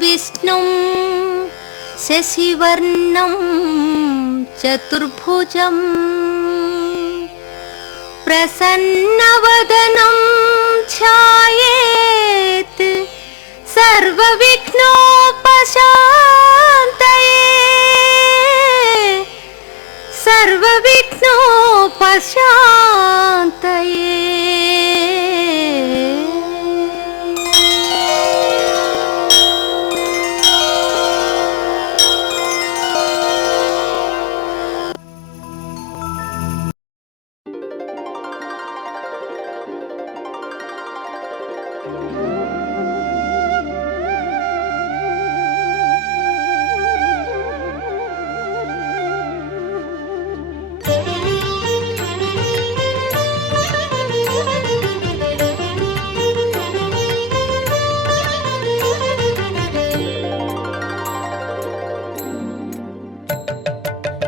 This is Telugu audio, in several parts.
विष्णुं शशिवर्णं चतुर्भुजं प्रसन्नवदनं ध्यायेत् सर्वविघ्नोपशान्तये सर्वविघ्नोपशान्तये।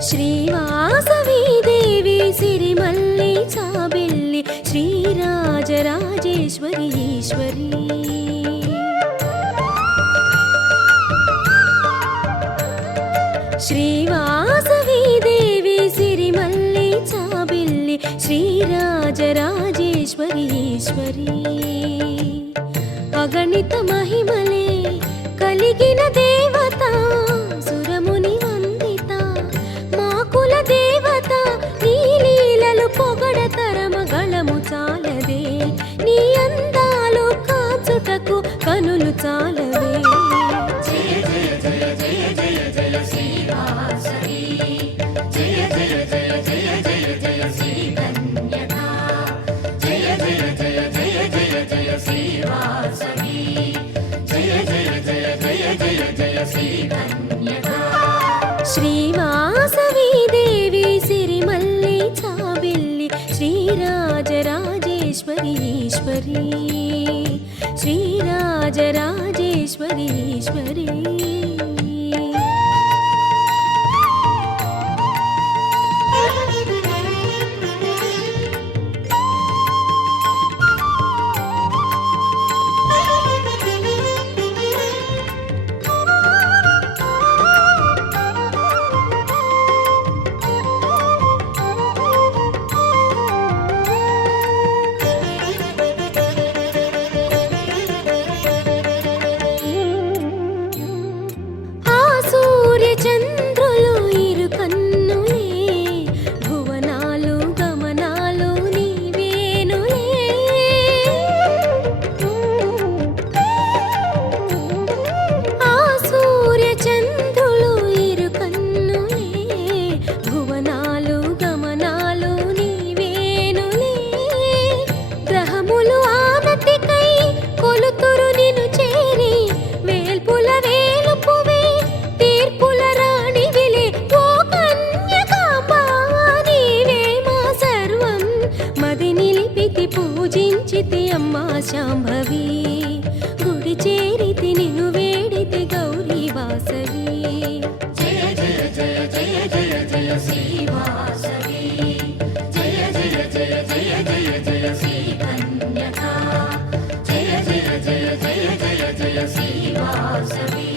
श्रीवासवी देवी सिरिमल्ली चाबिल्ली श्रीराजराजेश्वरी ईश्वरी। श्रीवासवी देवी सिरिमल्ली चाबिल्ली श्रीराजराजेश्वरी ईश्वरी। अगणित महिमले कलिगिन देवता सुरमुनि దేవత నీ లీలలు పొగడతరమ గళము చాలదే, నీ అందాలు కాచుటకు కనులు చాలవే। జయ జయ జయ జయ జయ జయ శ్రీవాసవి, జయ జయ జయ జయ జయ జయ శ్రీ కన్యకా, జయ జయ జయ జయ జయ జయ శ్రీవాసవి, జయ జయ జయ జయ జయ జయ శ్రీ కన్యకా। श्रीवासवी देवी सिरिमल्ली चाबिल्ली श्रीराजराजेश्वरी ईश्वरी। श्रीराजराजेश्वरी ईश्वरी। పూజించితి అమ్మా శాంభవి, గుడి చేరితి నిన్ను వేడితి గౌరీ వాసవి। జయ జయ జయ జయ జయ జయ శ్రీవాసవి, జయ జయ జయ జయ జయ జయ శ్రీ కన్యకా, జయ జయ జయ జయ జయ జయ శ్రీవాసవి,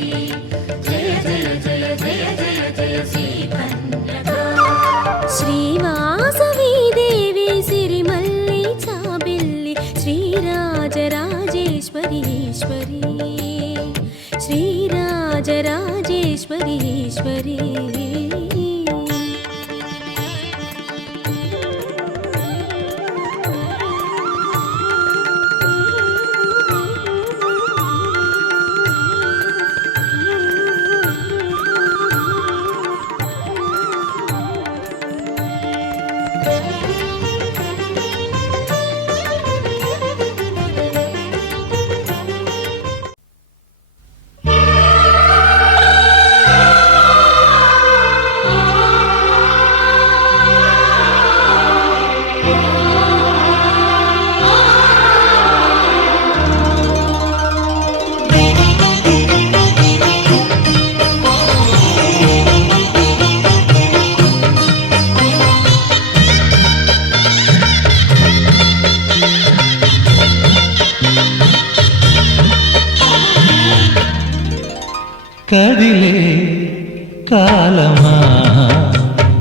జయ జయ జయ జయ జయ జయ శ్రీ కన్యకా। श्रीवासवी देवी सिरिमल्ली चाबिल्ली श्रीराजराजेश्वरी ईश्वरी। श्रीराजराजेश्वरी ईश्वरी। కదిలే కాలమా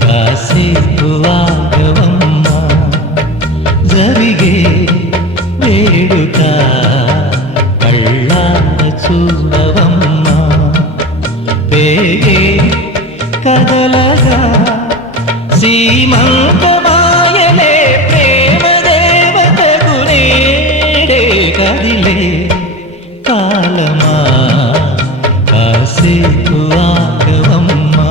కాసేపు ఆగవమ్మా జరిగే వేడుక కళ్ళార చూడవమ్మా పేగే కదలగా సీమంతమాయలే ప్రేమ దేవతకు నేడే కదిలే కాలమా కాసేపు ఆగవమ్మా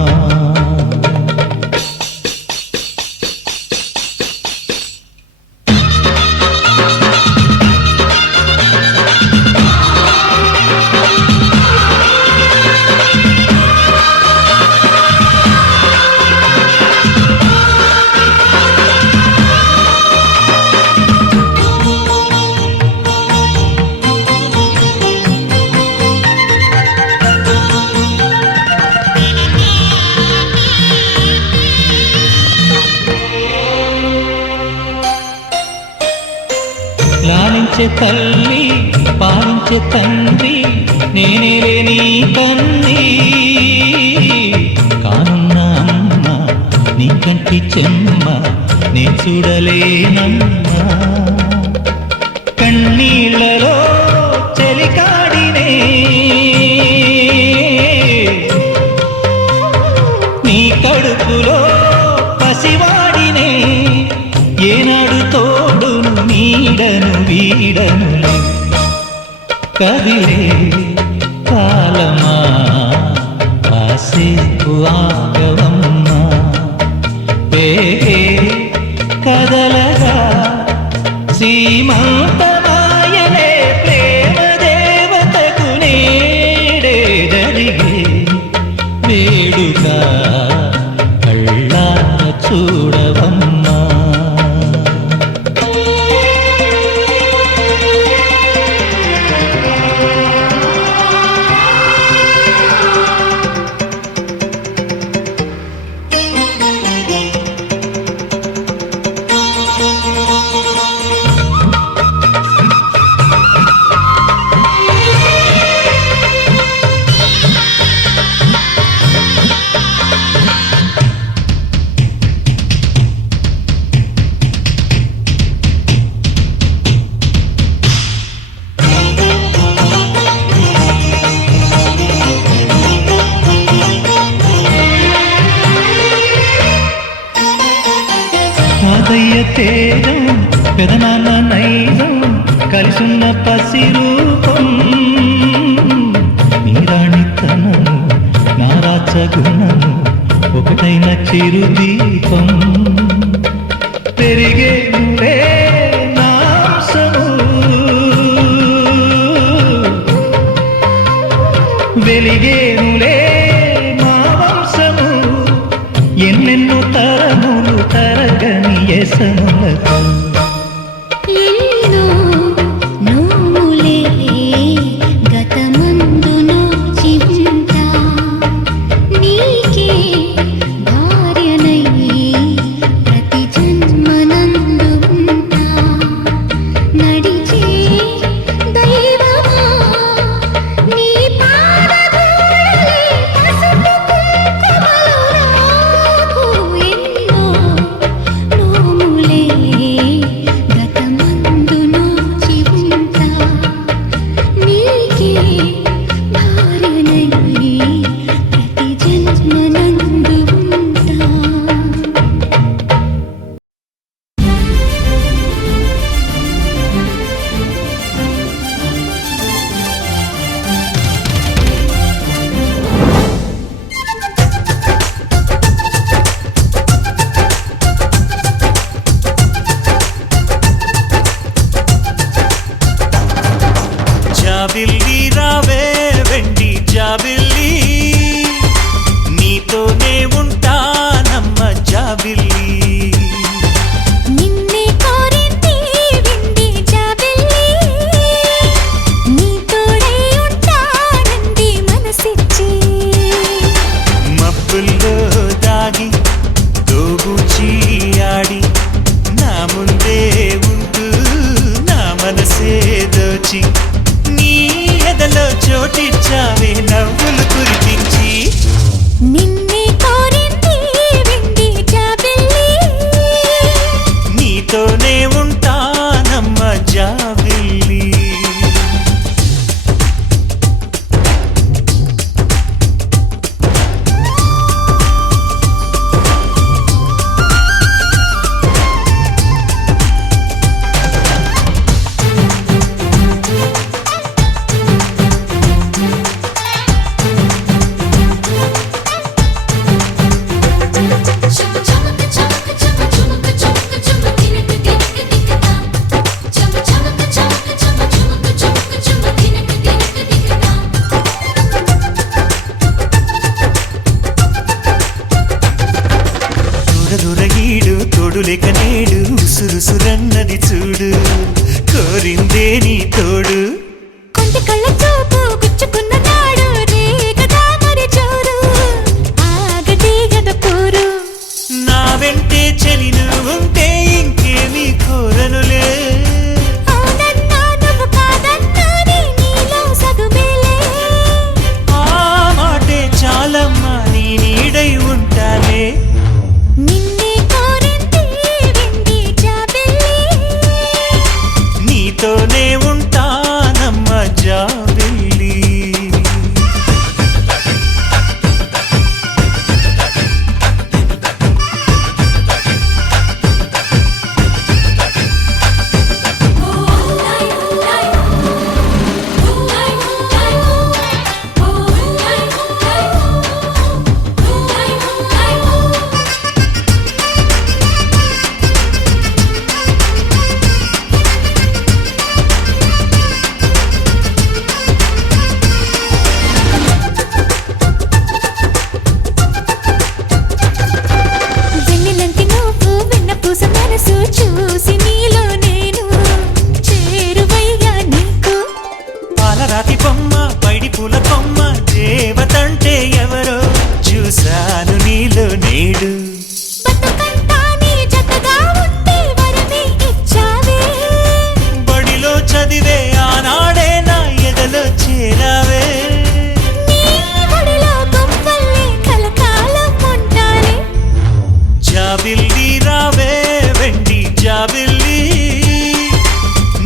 లాలించే తల్లి పాలించే తండ్రి నేనే నీ కన్ని కానున్న అమ్మ నీ కంటి చెమ్మ నే చూడలేనమ్మా కన్నీళ్ళలో చెలికాడినే నీ కడుపులో పసివాడినే ఏనాడు తోడును నీడను వీడను కదిలే కాలమా కాసేపు ఆగవమ్మా పేగే కదలగా సీమంతమాయలే ప్రేమ దేవతకు నేడే జరిగే వేడుక కళ్ళార చూడవమ్మా తాతయ్య తేజం పెదనాన్న నైజం కలిసున్న పసిరూపం నీరాణితనము నారాచ గుణము ఒకటైన చిరుదీపం పెరిగేనులే నాంసము వెలిగేనులే మా వంశము ఎన్నెన్నో తరములు తరగని యసములకు ఎన్నో నోములే గతమందు నోచింత నీకే భార్యనై ప్రతి జన్మనందు ఉంటా నడిచే దైవమా నీ పాదధూళి పసుపు కుంకుమలు రాకు ఎన్నో నోములే గతమందు నోచి ఉంటా నీకే భార్యనై ప్రతి జన్మనందు ఉంటా జాబిల్లి రావే వెండి జాబిల్లి నీతోనే ఉంటానమ్మ జాబిల్లి నిన్నే కోరింది విండి జాబిల్లి నీ తోడై ఉంటానంది మనసిచ్చి మబ్బుల్లో దాగి దోబూచి ఆడి నా ముందే ఉంటూ నా మనసే దోచి నీ ఎదలో చోటిచ్చావే నవ్వులు కురిపి లేక నేడు ఉసురుసురన్నది చూడు, కోరిందే నీ తోడు. కొంటి కళ్ళ చూపు గుచ్చుకున్న నాడు రేగదా మరి చూడు, ఆగదే గద పోరు. నా వెంటే చెలిను ఉంటే ఇంకేమీ కోరనులే. అవునన్నా నువ్వు కాదన్నానే నీలో సగుమేలే. ఆ మాటే చాలమ్మా నీ నీడై ఉంటానే. నిన్నే కోరింది వెండి జాబిల్లి, నీతోనే ఉంటానమ్మ జాబిల్లి. వెన్నెలంటి నువ్వు వెన్నపూస మనసు చూసి నీలో నేను చేరువయ్యా నీకు. పాలరాతి బొమ్మ పైడి పూల కొమ్మ దేవతంటే ఎవరో చూశాను నీలో నేడు. బతుకంతా నీ జతగా ఉంటే వరమే ఇచ్చావే. బడిలో చదివే ఆనాడే నా ఎదలో చేరావే. నీ ఒడిలో గువ్వల్లే కలకాలం ఉంటానే. జాబిల్లి రావే వెండి జాబిల్లి,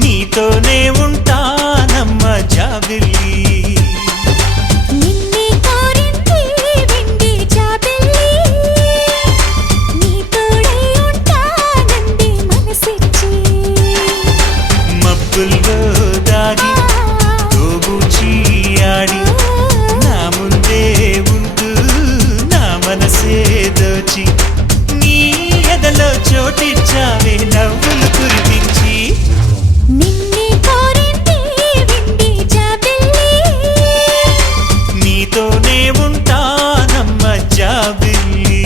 నీతోనే ఉంటానమ్మ జాబిల్లి. నిన్నే కోరింది వెండి జాబిల్లి, నీ తోడై ఉంటానంది మనసిచ్చి. మబ్బుల్లో దాగి దోబూచి ఆడి నా ముందే ఉంటూ నా మనసే దోచి నీ ఎదలో చోటిచ్చావే నవ్వులు కురిపించి. నిన్నే కోరింది వెండి జాబిల్లి, నీతోనే ఉంటానమ్మ జాబిల్లి.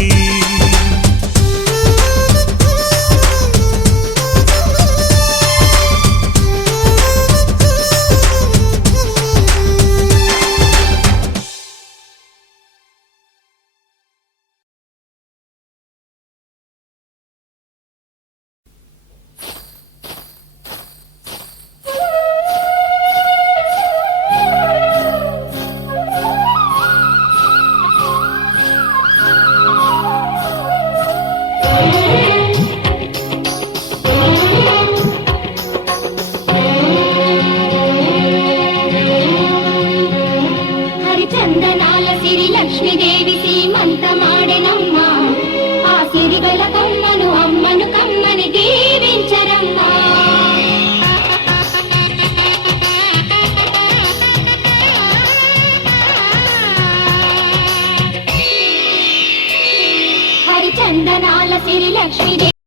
హరిచందనాల సిరి లక్ష్మీదేవి సీమంతమాడెనమ్మా, ఆ సిరిగల కొమ్మను అమ్మను కమ్మని దీవించరమ్మా. హరిచందనాల సిరి లక్ష్మీదేవి